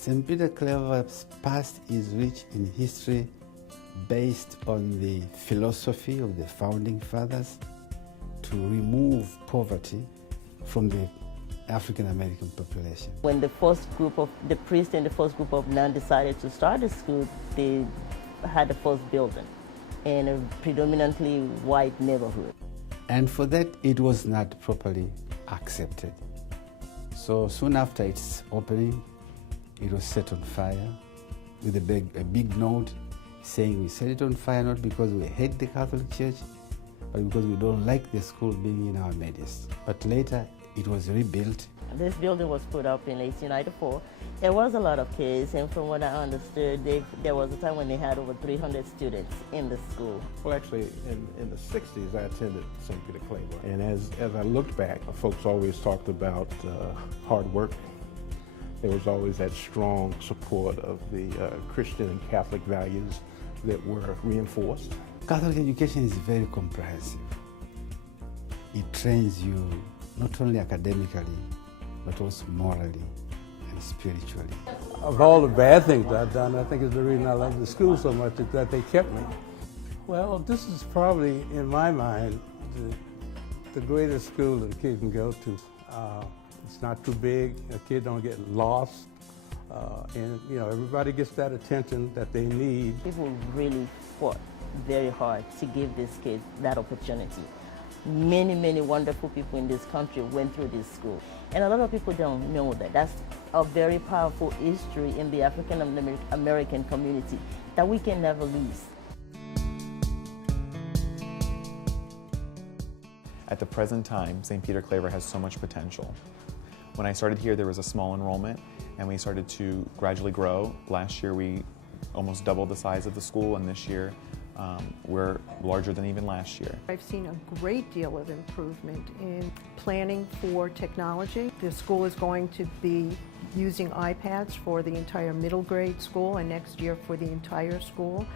St. Peter Claver's past is rich in history based on the philosophy of the founding fathers to remove poverty from the African American population. When the priest and the first group of nuns decided to start the school, they had the first building in a predominantly white neighborhood. And for that, it was not properly accepted. So soon after its opening, it was set on fire with a big note saying we set it on fire not because we hate the Catholic Church, but because we don't like the school being in our midst. But later, it was rebuilt. This building was put up in 1894. There was a lot of kids, and from what I understood, there was a time when they had over 300 students in the school. Well, actually, in the 60s, I attended St. Peter Claver. And as I looked back, folks always talked about hard work. There was always that strong support of the Christian and Catholic values that were reinforced. Catholic education is very comprehensive. It trains you not only academically, but also morally and spiritually. Of all the bad things I've done, I think it's the reason I love the school so much is that they kept me. Well, this is probably, in my mind, the greatest school that a kid can go to. It's not too big, a kid don't get lost, and everybody gets that attention that they need. People really fought very hard to give these kids that opportunity. Many, many wonderful people in this country went through this school. And a lot of people don't know that. That's a very powerful history in the African American community that we can never lose. At the present time, St. Peter Claver has so much potential. When I started here, there was a small enrollment, and we started to gradually grow. Last year, we almost doubled the size of the school, and this year, we're larger than even last year. I've seen a great deal of improvement in planning for technology. The school is going to be using iPads for the entire middle grade school and next year for the entire school.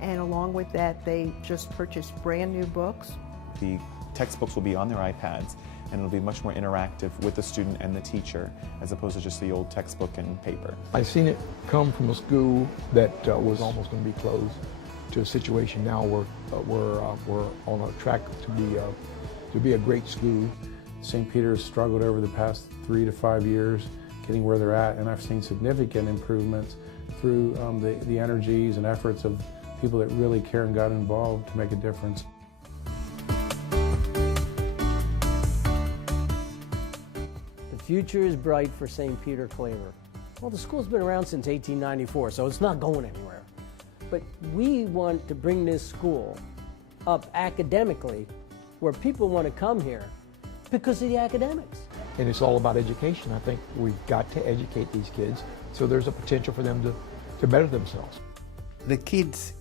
And along with that, they just purchased brand new books. The textbooks will be on their iPads, and it'll be much more interactive with the student and the teacher as opposed to just the old textbook and paper. I've seen it come from a school that was almost going to be closed to a situation now where we're on a track to be a great school. St. Peter's struggled over the past 3 to 5 years getting where they're at, and I've seen significant improvements through the energies and efforts of people that really care and got involved to make a difference. The future is bright for St. Peter Claver. Well, the school's been around since 1894, so it's not going anywhere. But we want to bring this school up academically where people want to come here because of the academics. And it's all about education. I think we've got to educate these kids so there's a potential for them to better themselves. The kids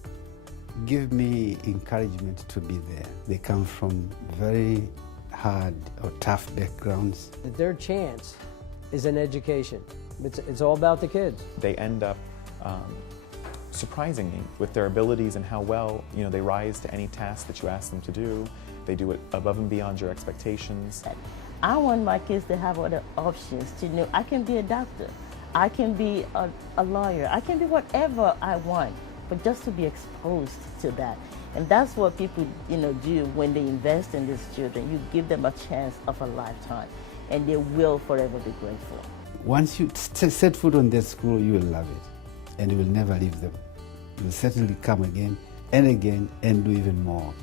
give me encouragement to be there. They come from very hard or tough backgrounds. Their chance is an education. It's all about the kids. They end up surprising me with their abilities and how well they rise to any task that you ask them to do. They do it above and beyond your expectations. I want my kids to have other options, to know I can be a doctor, I can be a lawyer, I can be whatever I want, but just to be exposed to that. And that's what people do when they invest in these children. You give them a chance of a lifetime, and they will forever be grateful. Once you set foot on that school, you will love it, and you will never leave them. You will certainly come again and again and do even more.